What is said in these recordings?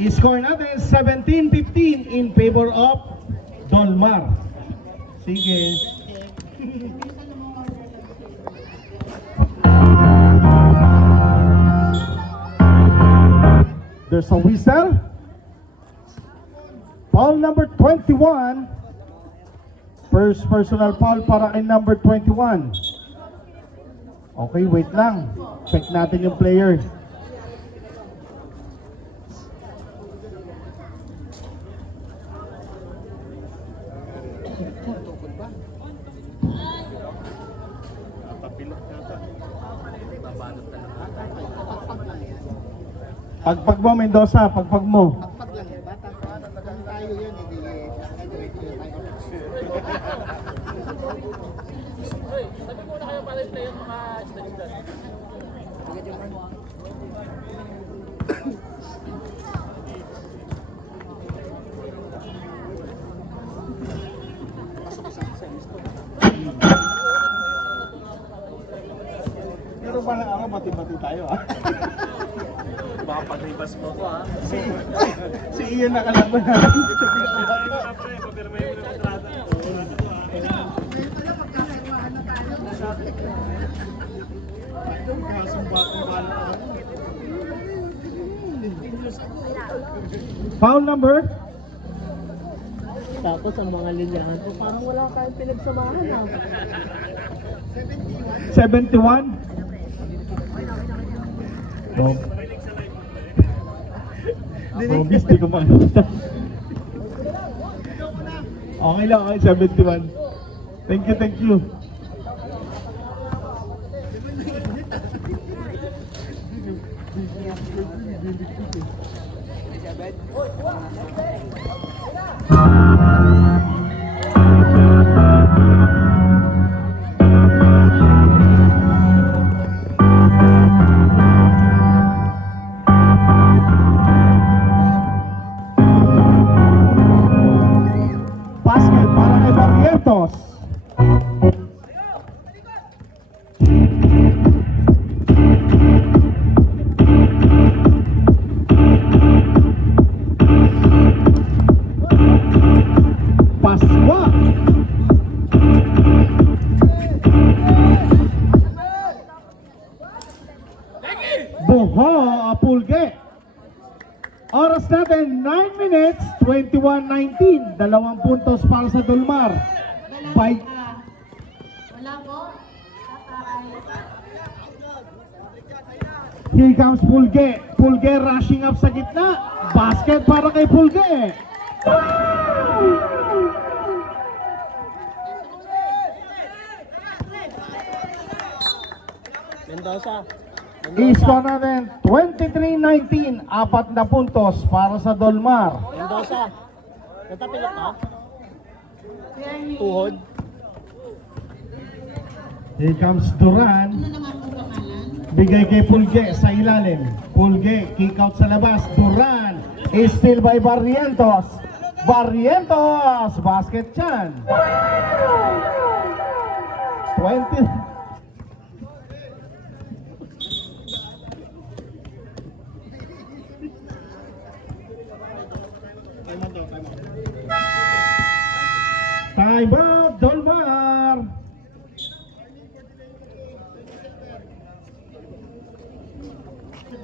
I-score natin 17-15 in favor of Dolmar. Sige. There's a whistle. Foul number 21. First personal foul para kay number 21. Okay, wait lang. Check natin yung player. Pagpag mo, Mendoza, pagpag mo. Pagpag lang yan, bata pa. Kung tayo yun, hindi Hoy, sabi muna kayo para ito yung mga study-study. Pero parang ako, bati-bati tayo ah. Baka pagribas mo ko ha. Si Ian nakalaban na. Foul number? Tapos ang mga linyahan ko, parang wala kayong pinagsamahan ha. 71? Bob. Bobis, di ko makita. Okay lang, okay, 71. Thank you, thank you. Basket para kay Barrientos. Paswa. Buho, Apulge. Oras natin, 9 minutes, 21-19. 2 puntos para sa Dolmar. By... Wala po. Here comes Pulge. Pulge rushing up sa gitna. Basket para kay Pulge. Mendoza. I-score natin 23-19. 4 na puntos para sa Dolmar. Mendoza. Natapilok ka? Tuhod. Here comes Duran. Ano naman po pangalan? Bigay kay Pulge sa ilalim. Pulge, kick out sa labas. Duran, is still by Barrientos. Barrientos, basket chan. 20. Time out, Dolmar.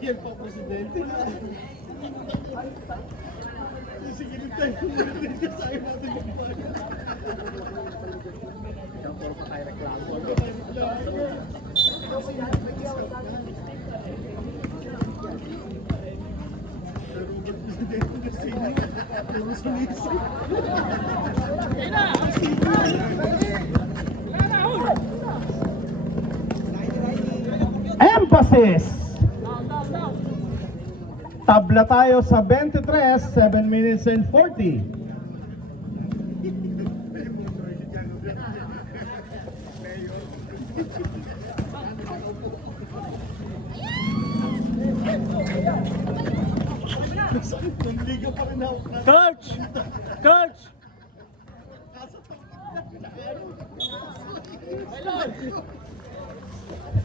Yan pa, Presidente. Sige, tayo kasaya natin yung bayan. Puro pa tayo reklamo. Emphasis! Tabla tayo sa 23, 7 minutes and 40. Coach! Coach!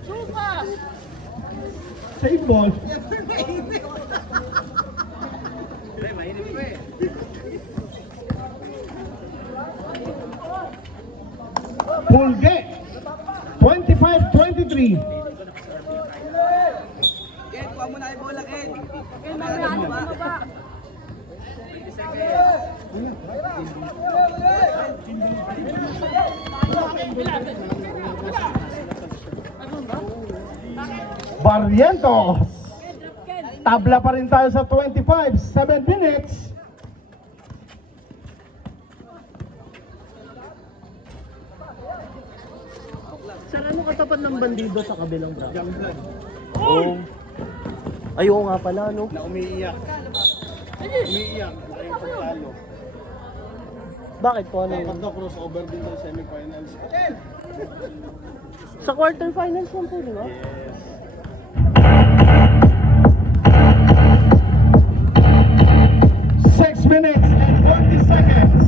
Supas! Save ball. Pulge. 25-23. Ken, kuha mo na yung bola, Ken. Ken, mamaya ano pa ba? Barrientos. Tabla pa rin tayo sa 25. 7 minutes. Sir, ano katapat ng bandido sa kabilang bracket? Oh. Ay, oo nga pala, no? Na umiiyak. Umiiyak. Ay, pagtalo. Bakit po? Ano yun? Pagka crossover din sa semifinals. Sa quarterfinals lang po, di ba? Yes. Six minutes and 40 seconds.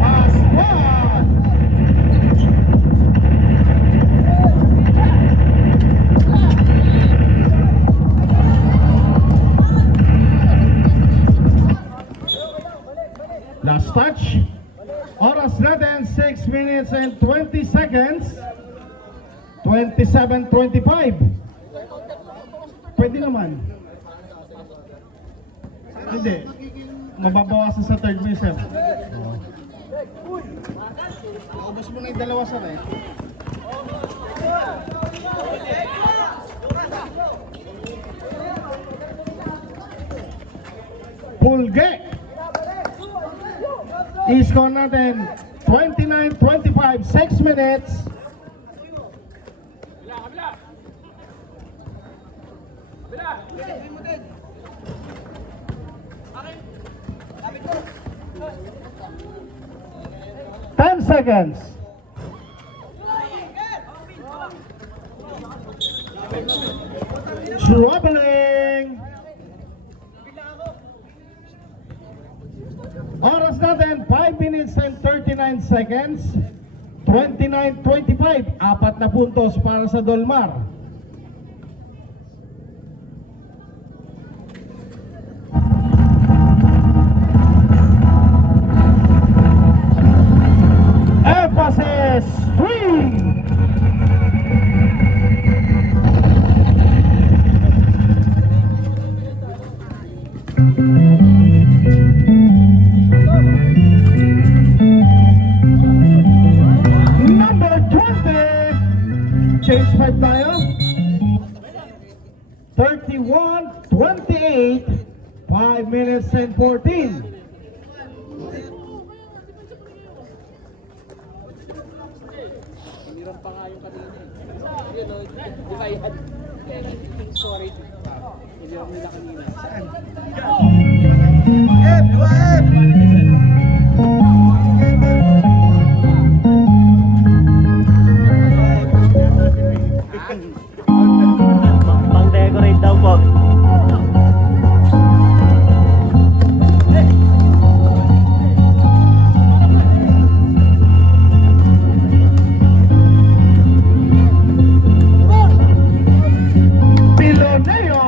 Last one. Last touch. Oras natin 6 minutes and 20 seconds. 27-25. Pwede naman. Hindi. Mababawasan sa third base. Naubos mo na yung dalawa sa rin. Pulge. I-score natin 29-25. 6 minutes. Ten seconds. Troubling. Oras natin 5 minutes and 39 seconds. 29-25. 4 na puntos para sa Dolmar. Emphasis 3. Number 20. Change 5 tayo. 31-28. 5 minutes and 14. Hirap pa nga yung kanina eh. Yun o, di ba yan? Sorry. Hirap nila kanina. Saan? F, you are F. Pang-decorate daw po. Piloneo.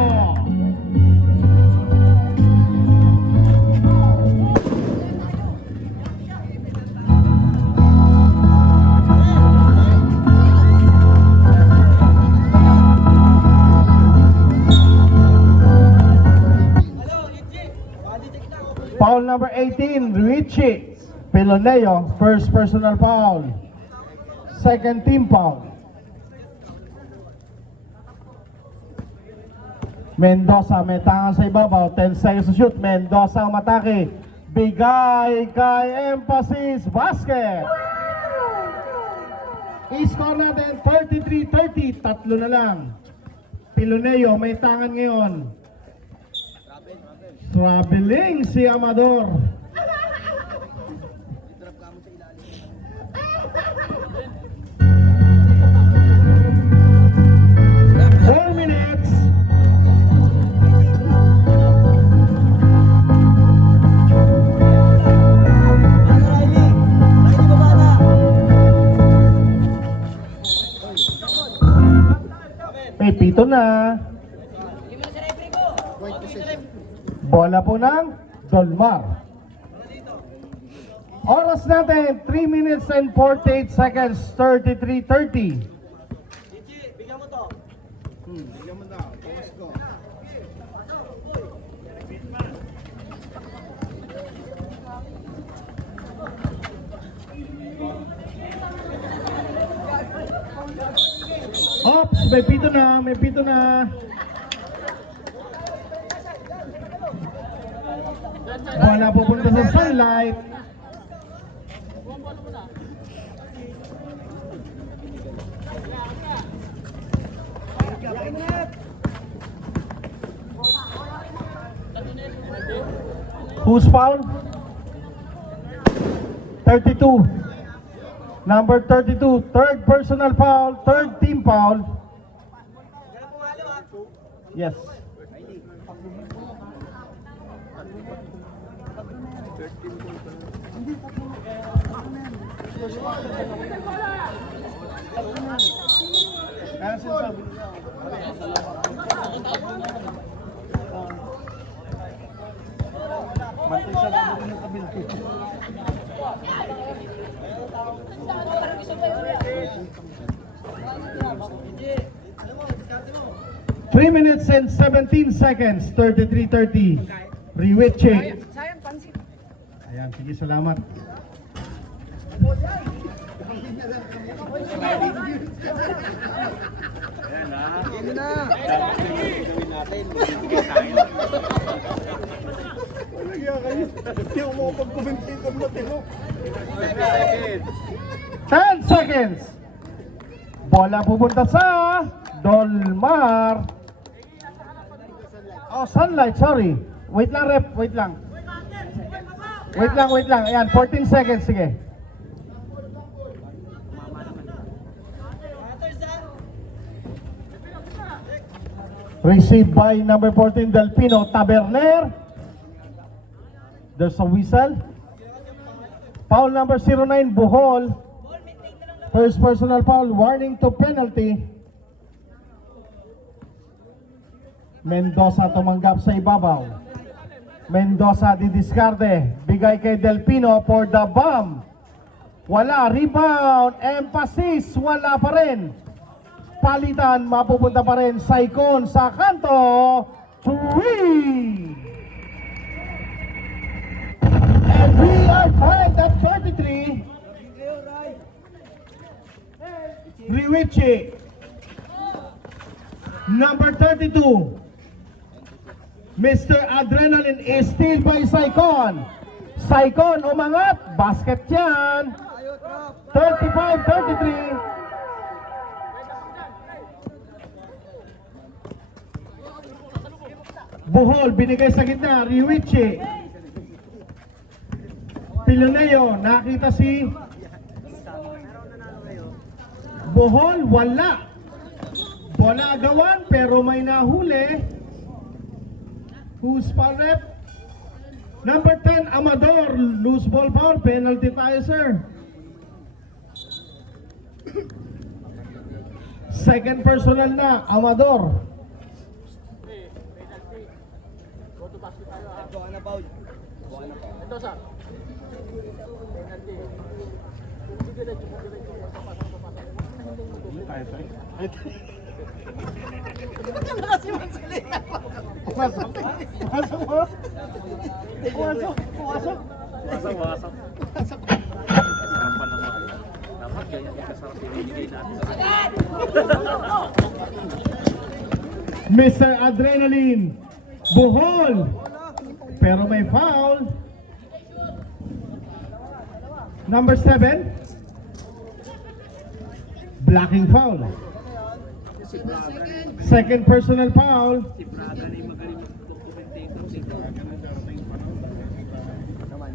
Foul number 18, Richie Piloneo, first personal foul. Second team foul. Mendoza may tangan sa ibabaw, 10 seconds to shoot. Mendoza ang matake. Bigay kay Emphasis Basket. I-score natin 33-30, tatlo na lang. Piloneo may tangan ngayon. Traveling si Amador. Four minutes. na. Bola po ng Dolmar. Oras natin, 3 minutes and 48 seconds, 33:30. Bigyan mo to. Bigyan mo na. Pause ko. Ops, may pito na, may pito na. Bola pupunta sa sunlight. Who's foul? 32. Number 32, third personal foul, third team foul. Yes. Three minutes and 17 seconds, 33:30. Rewit check. Ayan, sige, salamat. Game na. Gawin natin. Magbibigay tayo. Hindi mo pag-commentator mo, Tino. 10 seconds. Bola pupunta sa Dolmar. Oh, sunlight, sorry. Wait lang, rep, wait lang. Wait lang. Ayan, 14 seconds, sige. Received by number 14, Delpino Taberner. There's a whistle. Foul number 09, Bohol. First personal foul, warning to penalty. Mendoza tumanggap sa ibabaw. Mendoza didiscarte. Bigay kay Delpino for the bomb. Wala, rebound, emphasis, wala pa rin. Palitan, mapupunta pa rin Saicon sa kanto. 3! And we are tied at 33. Riwichi. Number 32. Mr. Adrenaline is still by Saicon. Saicon umangat. Basket yan. 35-33. Bohol, binigay sa gitna. Riwichi. Piloneo, nakita si Bohol, wala. Bola agawan, pero may nahuli. Who's foul rep? Number 10, Amador. Loose ball foul. Penalty tayo, sir. Second personal na, Amador. Ito sa. Wasak. Sarap pa naman. Dapat ganyan yung kasarap ibigay natin. Mr. Adrenaline. Bohol. Pero may foul. Number 7. Blocking foul. Second personal foul. Si Brada na yung magaling mag-commentator. Si Brada na darating pa naman.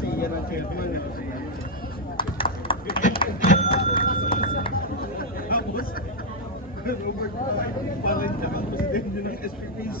Siya ng chairman. Robert, parang siya ang presidente ng SPPC.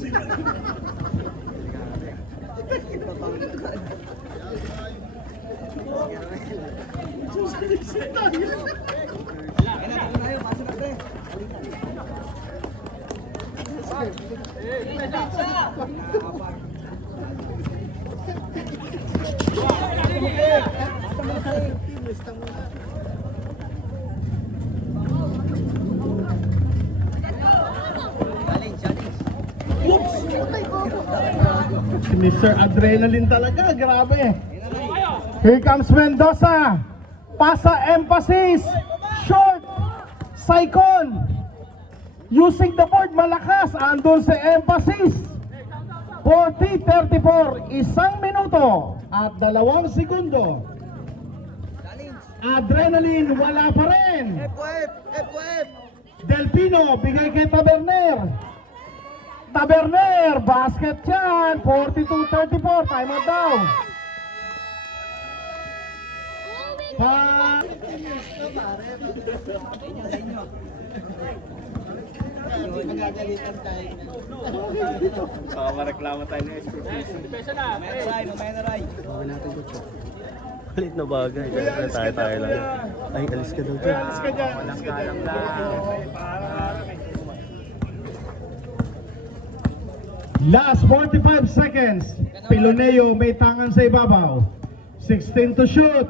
Si Mr. Adrenaline talaga, grabe. Here comes Mendoza. Pasa emphasis. Short. Saicon. Using the board malakas. Andun si emphasis. 40-34. 1 minuto at 2 segundo. Adrenaline wala pa rin. Delpino bigay kay Taberner. Taberner, basket yan. 42-34, time out daw. Magagalitan tayo. Baka mareklamo tayo ng expertise. Depensa na. Mamaya na, Ray. Palit na bagay. Tayo lang. Ay, alis ka daw dyan. Alis ka dyan, alis ka dyan. Last 45 seconds. Piloneo may tangan sa ibabaw. 16 to shoot.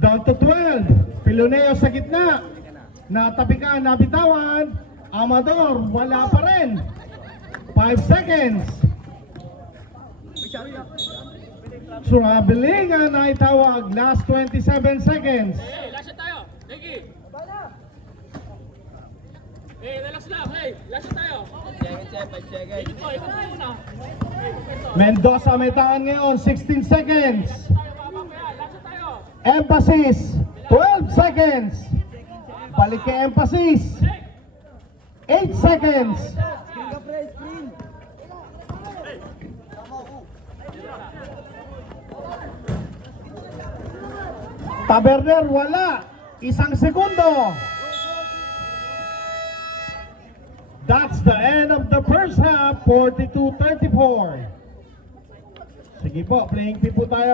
Down to 12. Piloneo sa gitna. Natapikan, nabitawan. Amador, wala pa rin. 5 seconds. Traveling ang naitawag. Last 27 seconds. Hey, last shot tayo. Ricky. Hey, relax lang. Hey, last shot tayo. Ikot mo muna. Mendoza may tangan ngayon. 16 seconds. Tayo, babak yan. Last shot tayo. Emphasis. 12 seconds. Balik kay emphasis. 8 seconds. Taberner wala. 1 segundo. That's the end of the first half. 42-34. Sige po, playing fee po tayo.